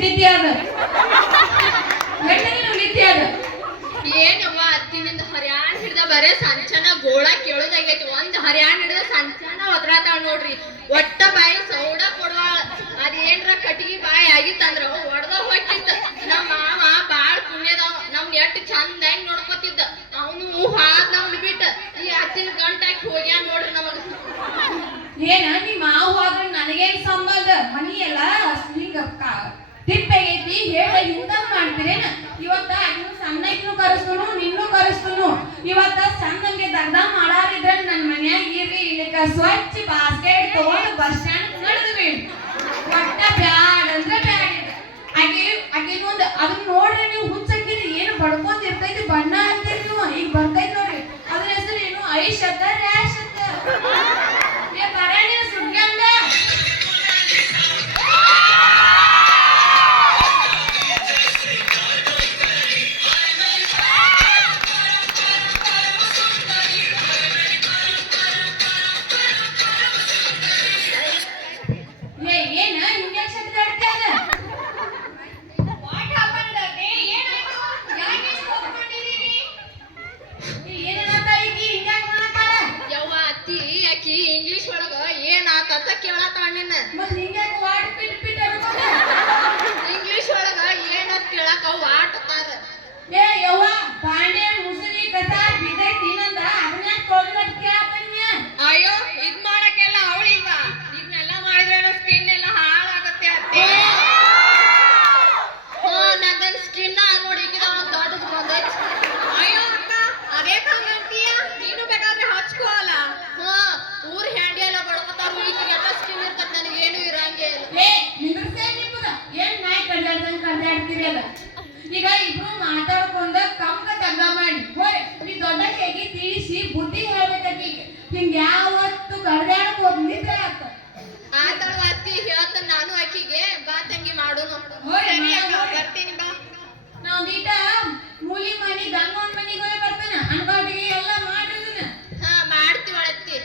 ಸಿದ್ಧಿ ಅದ ಗಂಡನಿಗೆ ನುಲಿತಿ ಅದ ಏನವ್ವ ಅತ್ತಿನಿಂದ ಹರ್ಯಾಣ ಹಿಡ್ದ ಬರೇ ಸಂಚನ ಗೋಳ ಕೇಳೋದಾಗೈತಿ ಒಂದ್ ಹರ್ಯಾಣ ಹಿಡ್ದ ಸಂಚನ ಒದ್ರಾತಾಳ ನೋಡ್ರಿ ಒಟ್ಟ ಬಾಯಿ ಸೌಡ ಕೊಡುವಾಳ ಅದೇನ್ರ ಕಟ್ಟಿಗೆ ಬಾಯಿ ಆಗಿತ್ತಂದ್ರ ಒಡ್ದ ಹೋಗಿತ್ತ ನಮ್ಮ ಮಾವ ಬಾಳ್ ಪುಣ್ಯದವ ನಮ್ಗೆ ಎಷ್ಟ್ ಚಂದ ಹೆಂಗ್ ನೋಡ್ಕೊತಿದ್ದ ಅವನು ಹಾದ್ ನಮ್ನ ಬಿಟ್ಟ ಈ ಅತ್ತಿನ ಗಂಟಾಕಿ ಹೋಗ್ಯಾನ ನೋಡ್ರಿ ನಮಗ ಏನ ನೀ ಮಾವು ಹೋದ್ರ ನನಗೇನ್ ಸಂಬಂಧ ಮನಿ ಎಲ್ಲ ಹಿಂಗ ತಿಪ್ಪೆಗೈತಿ ಹೇಳ ಹಿಂದ ಮಾಡ್ತೀರೇನ ಇವತ್ತ ಅನ್ನು ಸಣ್ಣಕ್ಕೂ ಕರೆಸ್ತನು ನಿನ್ನೂ ಕರೆಸ್ತನು ಇವತ್ತ ಸಣ್ಣಂಗೆ ದಗ್ದ ಮಾಡಾರಿದ್ರ ನನ್ನ ಮನ್ಯಾಗ ಇರ್ರಿ ಇಲ್ಲಿಕ ಸ್ವಚ್ಛ ಬಾಸ್ಕೆಟ್ ತಗೊಂಡು ಬಸ್ ಸ್ಟ್ಯಾಂಡ್ ನಡೆದು ಬಿಡ್ ಒಟ್ಟ ಬ್ಯಾಡ್ ಅಂದ್ರೆ ಬ್ಯಾಡ್ ಆಕೆನೊಂದು ಅದನ್ನ ನೋಡ್ರಿ ನೀವು ಹುಚ್ಚಕ್ಕಿರಿ ಏನು ಬಡ್ಕೊಂಡ್ ಇರ್ತೈತಿ ಬಣ್ಣ ಅಂತೀರಿ ನೀವು ಈಗ ಬರ್ತೈತಿ ನೋಡ್ರಿ ಅದ್ರ ಹೆಸರು ಏನು ಐಶ್ ಅತ್ತ ರ್ಯಾಶ್ ಅತ್ತ ಬರ ನೀವು ಸುಡ್ಗಂಡ ಇಂಗ್ಲಿಷ್ ಒಳಗ ಏನಂತ ಕೇಳಕ ವಾಟತಾರ ಏ ಯವ್ವ ಬಾಂಡೆ ಮುಸುರಿ ಕಸ ಬಿದ್ದೈತಿ ನಂದ ಅದನ್ನ ತೊಳ್ಕೊಂಡ್ ಕೇಳಪ್ಪನ್ಯ ಅಯ್ಯೋ ಇದ್ ಮಾಡಕ್ಕೆಲ್ಲ ಅವಳಿಲ್ವಾ ಇದನ್ನೆಲ್ಲ ಮಾಡಿದ್ರೆ ಸ್ಕಿನ್ ಎಲ್ಲ ಹಾಳಾಗತ್ತೆ ಅತ್ತೆ ನಂದನ್ ಸ್ಕಿನ್ ನೋಡಿ ಈಗ ದೊಡ್ಡದು ಬಂದೈತಿ ಅಯ್ಯೋ ಅಕ್ಕ ಅದೇ ಹಂಗಂತೀಯ ನೀನು ಬೇಕಾದ್ರೆ ಹಚ್ಕೋಲ್ಲ ಊರ್ ಹ್ಯಾಂಡಿ ಎಲ್ಲ ಬಡ್ಕೋತಾರ ಈಗೆಲ್ಲ ಸ್ಕಿನ್ ಇರ್ತದೆ ನನಗೆ ಏನು ಇರಂಗೆ ಏ ನಿಂದ್ರಸೇ ನಿಮ್ಮದ ಏನ್ ನಾಯಿ ಕಡ್ಡಾಡ್ದಂಗ್ ಕಡ್ಡಾಡ್ತೀರಲ್ಲ ಈಗ ಇಬ್ರು ಮಾತಾಡ್ಕೊಂಡ ಕಮ್ಕ ತಗ್ಗ ಮಾಡಿ ಹೋಯ್ ನೀ ದೊಡ್ಡ ಹೇಗಿ ತಿಳಿಸಿ ಬುದ್ಧಿ ಹೇಳ್ಬೇಕೀಗ ಹಿಂಗ ಯಾವತ್ತು ಕಡ್ದಾಡಕ್ ಹೋದ್ ನಿದ್ರೆ ಆತ ಆತಳ ಅತ್ತಿ ಹೇಳ್ತ ನಾನು ಆಕಿಗೆ ಬಾ ತಂಗಿ ಮಾಡೋನು ಬರ್ತೀನಿ ಬಾ ನಾವೀಟ ಮೂಲಿ ಮನಿ ಗಂಗೋನ್ ಮನಿಗೆ ಬರ್ತಾನ ಅನ್ಬಾಟಿಗೆ ಎಲ್ಲ ಮಾಡಿದನ ಮಾಡ್ತೀವಳತ್ತಿ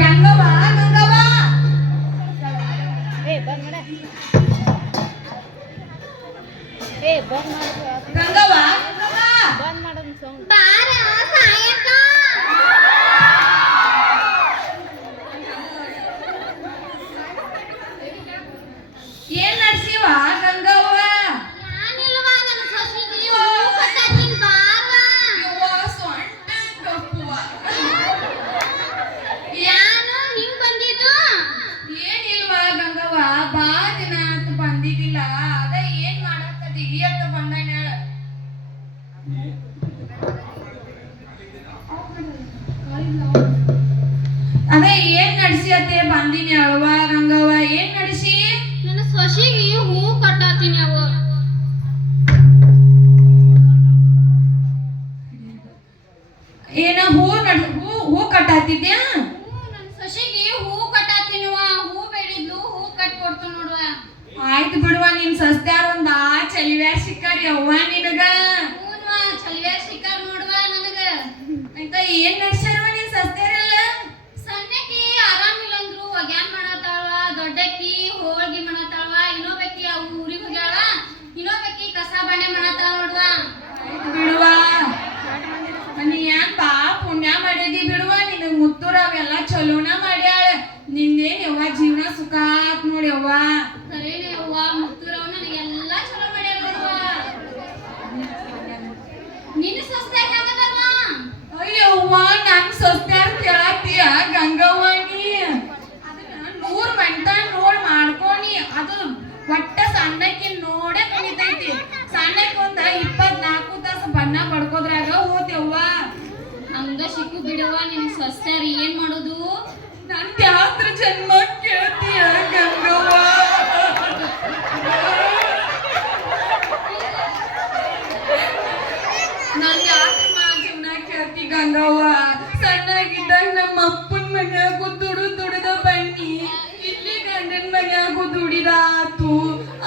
ಗಂಗವ್ವ ಗಂಗವ್ವ ಗಂಗವ್ವ ಬಾರ ಸಾಯಕ್ಕ ಏನ್ ನಡ್ಸಿವ ಗಂಗವ್ವ ನಾನಿಲ್ವಾ ನನ್ನ ಸೊಸಿಗೆ ಹೂ ಕಟ್ಟಾಕಿನ್ ಬಾರ್ವಾ ಯವ್ವ ಸೊಂಟ ಕಪ್ಪುವ ಯಾನು ಹಿಂಗ್ ಬಂದಿದ್ದು ಏನಿಲ್ವ ಗಂಗವ್ವ ಬಾ ದಿನ ಅಂತ ಬಂದಿದ್ದಿಲ್ಲ ಅದ ಏನ್ ಮಾಡತ್ತದಿ ಅಂತ ಬಂದಾನ ಹೇಳ ಅದೇ ಏನ್ ನಡ್ಸಿ ಅತ್ತೆ ಬಂದಿನಿ ಅಳ್ವ ಗಂಗವ್ವ ಏನ್ ನಡ್ಸಿ ನನ್ನ ಸೊಸಿಗೆ ಹೂ ಕಟ್ಟಾತೀನಿ ಅವ ಏನ ಹೂ ಕಟ್ಟಾತಿದ್ಯಾ ನನ್ನ ಸೊಸಿಗೆ ಹೂ ಕಟ್ಟಾತೀನಿವ ಹೂ ಬೇಡಿದ್ಲು ಹೂ ಕಟ್ ಕೊಡ್ತು ನೋಡುವ ಆಯ್ತು ಬಿಡುವ ನಿನ್ ಸಸ್ತ್ಯಾರ ಒಂದ್ ಚಲಿವ್ಯಾರ ಸಿಕ್ಕಾರಿ ಅವ್ವ ನಿನಗ ಹೂನ್ವಾ ಚಲಿವ್ಯಾರ ಸಿಕ್ಕಾರ್ ನೋಡುವ ನನಗ ಆಯ್ತ ಏನ್ ನಡ್ಸ್ಯಾರವ ನಿನ್ ಸಸ್ತ್ಯಾರಲ್ಲ ಸಣ್ಣಕಿ ಆರಾಮಿಲ್ಲ ಅಂದ್ರು ಒಗ್ಯಾನ್ ಮಾಡತಾಳ ದೊಡ್ಡಕಿ ಹೋಳ್ಗಿ ಮಾಡತಾಳ ಇನ್ನೊಬ್ಬಕಿ ಅವು ಊರಿಗೆ ಹೋಗ್ಯಾಳ ಇನ್ನೊಬ್ಬಕಿ ಕಸ ಬಾಣೆ ಮಾಡತಾಳ ನೋಡುವ ಬಿಡುವ ನೀ ಏನ್ ಬಾ ಪುಣ್ಯ ಮಾಡಿದಿ ಬಿಡುವ ನಿನಗ್ ಮುತ್ತೂರ ಅವೆಲ್ಲ ಚಲೋನ ಮಾಡ್ಯಾಳ ನಿಂದೇನ್ ಯವ್ವ ಜೀವನ ಸುಖ ಆತ್ ನೋಡಿ ಯವ್ವ ಸರಿನೇ ಅವ್ವ ಮುತ್ತೂರವ್ ನನಗೆಲ್ಲ ಚಲೋ ಮಾಡ್ಯಾರ ನೋಡುವ ನಿನ್ನ ಸೊಸೆ ಹೆಂಗದಲ್ವಾ ಅಯ್ಯವ್ವ ನನ್ ಸಸ್ತ್ಯಾರ ಕೇಳತ್ತೀಯ ಗಂಗವ್ವ ನೀ ಅದನ್ನ 100 ಮಂಟಾನ್ ನೋಡ್ ಮಾಡ್ಕೊನಿ ಅದು ಒಟ್ಟ ಸಣ್ಣಕ್ಕಿನ್ ನೋಡೇ ಕುಣಿತೈತಿ ಸಣ್ಣಕ್ ಒಂದ 24 ತಾಸು ಬಣ್ಣ ಬಡ್ಕೋದ್ರಾಗ ಹೋದ್ಯವ್ವ ಹಂಗ ಸಿಕ್ಕು ಬಿಡುವ ನಿನ್ ಸೊಸೆರ್ ಏನ್ ಮಾಡೋದು ನನ್ ಯಾತ್ರ ಜನ್ಮ ಕೇಳ್ತೀಯ ಗಂಗವ್ವ ನನ್ ಯಾತ್ರ ಜೀವನ ಕೇಳ್ತಿ ಗಂಗವ್ವ ಸಣ್ಣಾಗಿದ್ದಾಗ ನಮ್ಮ ಅಪ್ಪನ ಮನ್ಯಾಗು ದುಡಿದ ಬನ್ನಿ ಇಲ್ಲಿ ಗಂಡನ ಮನ್ಯಾಗು ದುಡಿದಾತು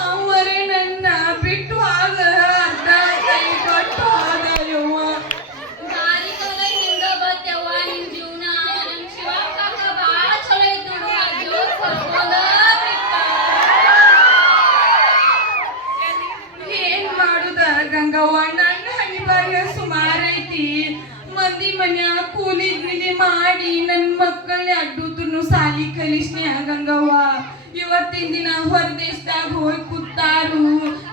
ಅವರೇ ನನ್ನ ಬಿಟ್ಟು ಆಗ ಅರ್ಧ ಕೈ ಕೊಟ್ಟು ಆದ ಯವ್ವ ಈಗ ಸುಮಾರು ಐತಿ. ಮಂದಿ ಮನ್ಯಾಗ ಕೂಲಿ ಗಿಲಿ ಮಾಡಿ ನನ್ ಮಕ್ಕಳನ್ನ ಅಡ್ಡುತ್ರು ಸಾಲಿ ಕಲಿಸ್ನಿ ಆಗಂಗವ್ವ. ಇವತ್ತಿನ ದಿನ ಹೊರದೇಶದಾಗ ಹೋಗಿ ಕೂತಾರು.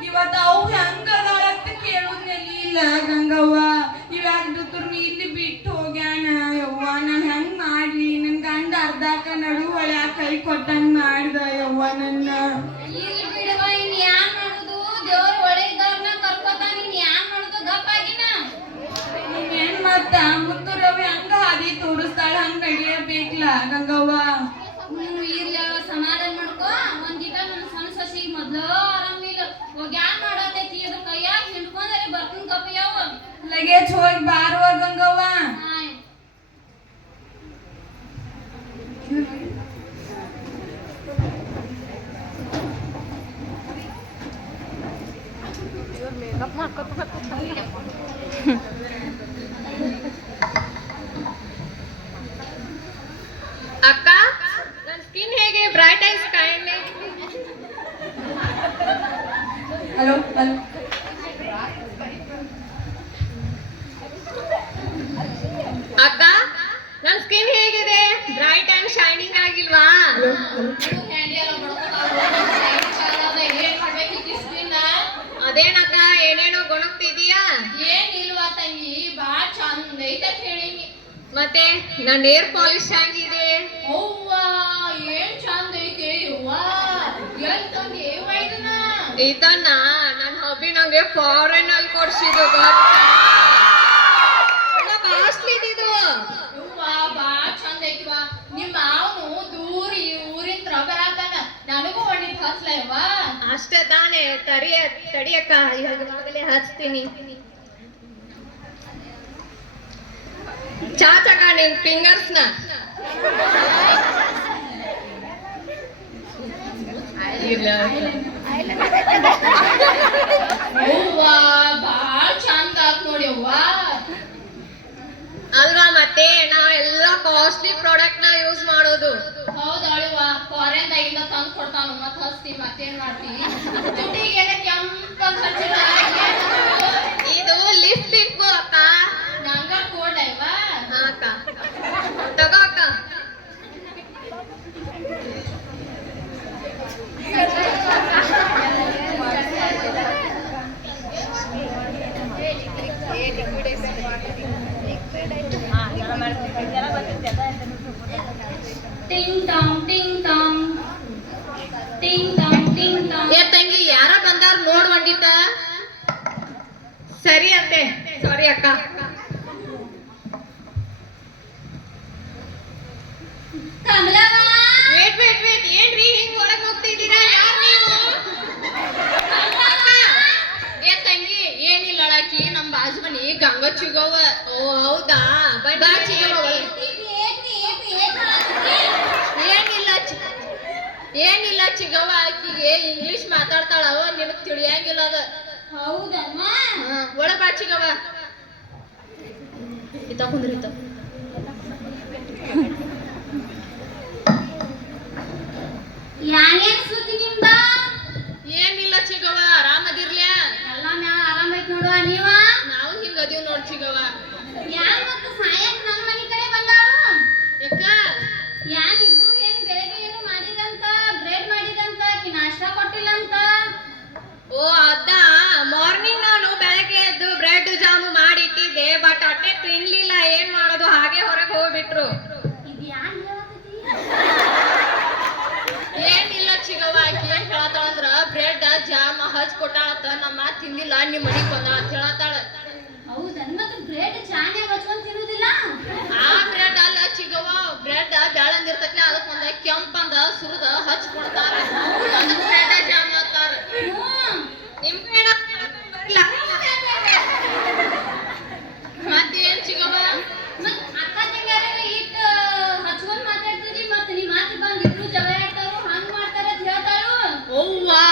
ಇವತ್ತ ಅವು ಹೆಂಗದಾಳಂತ ಕೇಳೋದ್ನಲ್ಲಿ ಇಲ್ಲ ಗಂಗವ್ವ. ಇವಾಗ್ದುತ್ರು ಇಲ್ಲಿ ಬಿಟ್ಟು ಹೋಗ್ಯಾನ ಯವ್ವ. ನಾನ್ ಹೆಂಗ್ ಮಾಡ್ಲಿ? ನನ್ ಗಂಡ ಅರ್ಧಾಕ ನಡು ಹೊಳ್ಯಾ ಕೈ ಕೊಟ್ಟಂಗ್ ಮಾಡ್ದ ಯವ್ವ ನನ್ನ. ಈಗ ಬಿಡುವ ಇನ್ ಯಾನ್ ಮಾಡುದು? ದೇವ್ರ ಒಳ್ಳೆ ಇದ್ದವ್ರನ್ನ ಕರ್ಕೋತಾನ, ಇನ್ ಯಾನ್ ಮಾಡುದು? ಗಪ್ಪಾಗಿನ ಏನ್ ಮತ್ತ ಮುತ್ತು ರವಿ ಹಂಗ ಹಾದಿ ತೋರಿಸ್ತಾಳ ಹಂಗ ನಡಿಯಬೇಕಲ್ಲ ಗಂಗವ್ವ. ಇರ್ಲಿ ಸಮಾಧಾನ ಮಾಡ್ಕೋ. ಒಂದಿಟ ನನ್ನ ಸಣ್ಣ ಸಸಿ ಮೊದ್ಲು ಆರಾಮಿಲ್ಲ, ಯಾನ್ ಮಾಡತೈತಿ ಅದ್ರ ಕೈಯಾಗ ಹಿಂಡ್ಕೊಂಡ್ರೆ ಬರ್ಕೊಂಡ್ ಕಪ್ಪಿಯವ. ಲಗೇಜ್ ಹೋಗಿ ಬಾರುವ ಗಂಗವ್ವ. ಅಕ್ಕ, ನನ್ನ ಸ್ಕಿನ್ ಹೇಗೆ? Bright ice kindly. Hello hello. ಅಕ್ಕ, ನನ್ನ ಸ್ಕಿನ್ ಹೇಗಿದೆ? ಬ್ರೈಟ್ ಅಂಡ್ ಶೈನಿಂಗ್ ಆಗಿಲ್ವಾ? ಅದೇನಕ್ಕ ಏನೇನೋ ಗೊಣಗ್ತಿದೀಯಾ? ಏನಿಲ್ವಾ ತಂಗಿ, ಬಾಳ್ ಚಂದ ಐತೆ ಹೇಳಿನಿ. ಮತ್ತೆ ನನ್ನ ಏರ್ ಪಾಲಿಶ್ ಹೆಂಗಿದೆ? ಅವ್ವಾ ಏನ್ ಚಂದ ಐತೆ ಅವ್ವಾ. ಎಲ್ ತಂದೆ ಇದನ್ನ ನನ್ನ ಹಬ್ಬಿ ನಂಗೆ ಫಾರಿನ್ ಅಲ್ಲಿ ಕೊಡ್ಸಿದ್ದು ಕಾಸ್ಟ್ಲಿ ಇದು. ಅವ್ವಾ ಬಾಳ್ ಚಂದ ಐತಿವಾ. ನಿಮ್ಮ ಅವನು ದೂರ ಊರಿಂದ ಬರತಾನ, ನನಗೂ ಒಂದಿಟ್ಟು ಹಚ್ಲವ್ವಾ. ಅಷ್ಟೇ ತಾನೇ, ತಡಿಯಕ್ಕ ಇವಾಗ ಮೊದಲೇ ಹಚ್ತೀನಿ. ಚಾಚಕ ನಿನ್ ಫಿಂಗರ್ಸ್ ನ ಬಾಳ್ ಚಂದ ಆತ್ ನೋಡಿ ಅವ್ವ. ಅಲ್ವಾ ಮತ್ತೆ ನಾವೆಲ್ಲ ಕಾಸ್ಟ್ಲಿ ಪ್ರಾಡಕ್ಟ್ ನ ಯೂಸ್ ಮಾಡೋದು. ಹೌದಳಿವಾ, ಫಾರಿನ್ ದಾಗಿಂದ ತಂದು ಕೊಡ್ತಾನ ಮತ್ ಹಚ್ತಿ ಮತ್ತೇನ್ ಮಾಡ್ತಿ? ಜುಟ್ಟಿಗೆ ಕೆಂಪ ಹಚ್ಚಿಲ್ಲ. ಇದು ಲಿಪ್ಸ್ಟಿಕ್ ಅಕ್ಕ. ನಂಗ ಕೊಡಲ್ವಾ? ಅಕ್ಕ ತಗೋ ಅಕ್ಕ. ಟಿಂಗ್ ಟಾಂಗ್ ಟಿಂಗ್ ಟಾಂಗ್ ಟಿಂಗ್ ಟಾಂಗ್ ಟಿಂಗ್ ಟಾಂಗ್. ಏ ತಂಗಿ, ಯಾರ ಬಂದಾರ ನೋಡ್ ಒಂದಿಟ. ಸರಿ ಅತ್ತೆ, ಸಾರಿ ಅಕ್ಕ. ವೇಟ್ ಏನ್ರಿ ಹಿಂಗ್ ಒಳಗ್ ಹೋಗ್ತಿದ್ದೀರಾ? ಯಾರ್ ನೀವು? ಏ ತಂಗಿ, ಏನಿಲ್ಲ ಅಳಕಿ ನಮ್ ಬಾಜು ಮನಿ ಗಂಗಾ ಚಿಗವ್ವ. ಓ ಹೌದಾ, ಬಾ ಚಿಗವ್ವ. ಏನಿಲ್ಲ ಚಿಗವ್ವ, ಆಕಿಗೆ ಇಂಗ್ಲಿಷ್ ಮಾತಾಡ್ತಾಳವ, ನಿನಗ್ ತಿಳಿಯಂಗಿಲ್ಲ ಅದ. ಹೌದಮ್ಮ? ಒಳಗ್ ಬಾ ಚಿಗವ್ವ. ಇತ್ತ ಕುಂದ್ರಿ ಇತ್ತ. ಯಾನೇನ್ ಸುದ್ದಿ ನಿಮ್ದ? ಏನಿಲ್ಲ ಚಿಗವ್ವ, ಆರಾಮದಿರ್ಲ್ಯಾ? ಎಲ್ಲ ಮ್ಯಾಲ ಆರಾಮ ಐತ್ ನೋಡುವ. ನೀವ? ನಾವು ಹಿಂಗ ಅದೀವ್ ನೋಡ್ ಚಿಗವ್ವ. ಯಾನ್ ಮತ್ತ ಸಾಯಕ್ ನನ್ ಮನಿ ಕಡೆ ಬಂದಾಳು? ಯಾಕ? ಯಾನ್ ಇಬ್ರು ಏನ್ ಬೆಳಗ್ಗೆ ಏನು ಮಾಡಿದಂತ, ಬ್ರೆಡ್ ಮಾಡಿದಂತ, ಆಕಿ ನಾಷ್ಟಾ ಕೊಟ್ಟಿಲ್ಲ ಅಂತ. ಓ ಅದ, ಮಾರ್ನಿಂಗ್ ನಾನು ಬೆಳಗ್ಗೆ ಎದ್ದು ಬ್ರೆಡ್ ಜಾಮು ಮಾಡಿಟ್ಟಿದ್ದೆ, ಬಟ್ ಅಟ್ಟೆ ತಿನ್ಲಿಲ್ಲ. ಏನ್ ಮಾಡೋದು, ಹಾಗೆ ಹೊರಗೆ ಹೋಗ್ಬಿಟ್ರು. ಇದು ಯಾನ್ ಹೇಳಕತ್ತಿ? ಏನಿಲ್ಲ ಚಿಗವ್ವ, ಆಕಿ ಏನ್ ಹೇಳತ್ತಾಳಂದ್ರ ಬ್ರೆಡ್ ಜಾಮ್ ಹಚ್ ಕೊಟ್ಟಾಳತ್ತ, ನಮ್ಮ ತಿಂದಿಲ್ಲ, ನಿಮ್ ಮನಿಗ್ ಬಂದಾಳ ಅಂತ ಹೇಳತ್ತಾಳ. ಹೌದನ್? ಮತ್ತ ಬ್ರೆಡ್ ಚಾನೆ ಹಚ್ಕೊಂಡ್ ತಿನ್ನುದಿಲ್ಲ? ಆ ಬ್ರೆಡ್ ಅಲ್ಲ ಚಿಗವ್ವ, ಬ್ರೆಡ್ ಬ್ಯಾಳಂದಿರ್ತೈತಿ, ಅದಕ್ಕೊಂದ ಕೆಂಪಂದ ಸುರದ ಹಚ್ ಕೊಡ್ತಾರ, ಅದಕ್ಕೆ ಬ್ರೆಡ್ ಜಾಮ್ ಅಂತಾರ. ನಿಮ್ ಕಡೆ ಬರ್ಲಿಲ್ಲ ಮತ್ತೇನ್ ಚಿಗವ್ವ? ಮತ್ ಅಕ್ಕ ತಂಗ್ಯಾರ ಇಟ್ಟ ಹಚ್ಕೊಂಡ್ ಮಾತಾಡ್ತೀರಿ, ಮತ್ತ ನಿಮ್ ಮಾತು ಬಂದ್ ಇಬ್ರು ಜಗಳ ಆಡ್ತಾರು, ಹಂಗ್ ಮಾಡ್ತಾರ ಅಂತ ಹೇಳ್ತಾರು. ಅವ್ವಾ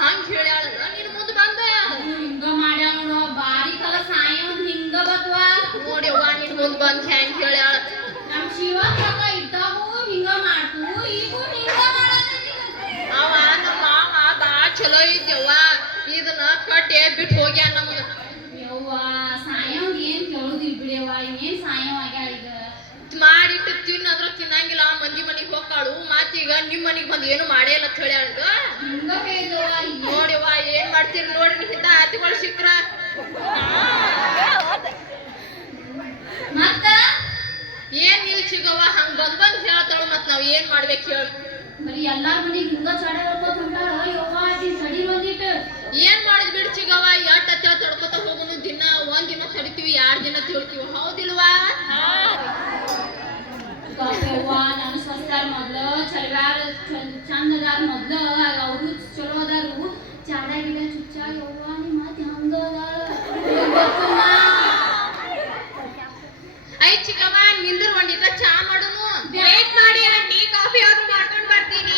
ಹಂಗ್ ಹೇಳ್ಯಾಳ ನಿನ್ ಮುಂದ್ ಬಂದ? ಹಿಂಗ ಮಾಡ್ಯಾಳ ನೋಡು, ಬಾರಿ ಕಲ ಸಾಯೋದ್ ಹಿಂಗ ಬತ್ವಾ ನೋಡಿ. ಅವ್ವ ನಿನ್ ಮುಂದ್ ಬಂದ್ ಹೆಂಗ್ ಹೇಳ್ಯಾಳ? ನಮ್ ಶಿವ ಅಕ್ಕ ಇದ್ದಾಗೂ ಹಿಂಗ ಮಾಡ್ತು, ಈಗೂ ಹಿಂಗ ಮಾಡತೈತಿ. ಅವ ನಮ್ಮ ಮಾಮ ಬಾಳ್ ಚಲೋ ಇದ್ದವ್ವ, ಇದನ್ನ ಕಟ್ಟೆ ಬಿಟ್ಟು ಹೋಗ್ಯಾನ ನಮ್ಗ. ಯವ್ವ ಸಾಯೋ ಏನ್ ಸಾಯವಾಗ್ಯಾಳ ಈಗ ಮಾಡಿಟ್ಟು ತಿನ್ನಂದ್ರ ತಿನ್ನಂಗಿಲ್ಲ ಮಂದಿ ಮನಿಗ್ ಹೋಗ್ತಾಳು ಮತ್ತೀಗ ನಿಮ್ ಮನಿಗ್ ಬಂದ್ ಏನು ಮಾಡೇ ಇಲ್ಲ ಅಂತ ಹೇಳಿ ಅಳ್ಗ ಹಿಂಗ ಹೇಳಿದವ ನೋಡಿವಾ ಏನ್ ಮಾಡ್ತೀರಿ ನೋಡ್ರಿ ಇಂತ ಆತಿಗಳು ಸಿಕ್ರ ಮತ್ತ ಏನ್ ಇಲ್ ಸಿಗವ ಹಂಗ ಬಂದ್ ಹೇಳ್ತಾಳು ಮತ್ ನಾವ್ ಏನ್ ಮಾಡ್ಬೇಕು ಹೇಳ ಬರೀ ಎಲ್ಲಾರ್ ಮನಿಗ್ ಹಿಂಗ ಚಾಡ ಹೇಳ್ಕೊತ ಹೊಂಟಾಳ ಯವ್ವ ಆಕಿನ್ ಸಡಿ ಒಂದಿಟ್ಟು ಏನ್ ಮಾಡಿದ್ ಬಿಡ್ ಸಿಗವ ಎಷ್ಟ್ ಹತ್ತ ತಡ್ಕೊತ ಹೋಗುನು ದಿನ ಒಂದ್ ದಿನ ತಡಿತೀವಿ 2 ದಿನ ತಿಳ್ತೀವಿ ಹೌದಿಲ್ವಾ ಯವ್ವ ನಾನು ಸ್ವಸ್ಥಾರ ಮೊದ್ಲು ಚಲವಾರ ಚಂದದಾರ ಮೊದ್ಲು ಅವರು ಚಲೋ ಅದಾರು ಚಾಡ ಗಿಡ ಚುಚ್ಚ ಯವ್ವ ನಿಮ್ಮ ಮಾತು ಹಂಗ ಐ ಚಿಕ್ಕವ್ವ ನಿಂದ್ರ ಒಂದಿಟ ಚಾ ಮಾಡುನು ವೇಟ್ ಮಾಡಿ ನಾನು ಟೀ ಕಾಫಿ ಆದ್ರೂ ಮಾಡ್ಕೊಂಡ್ ಬರ್ತೀನಿ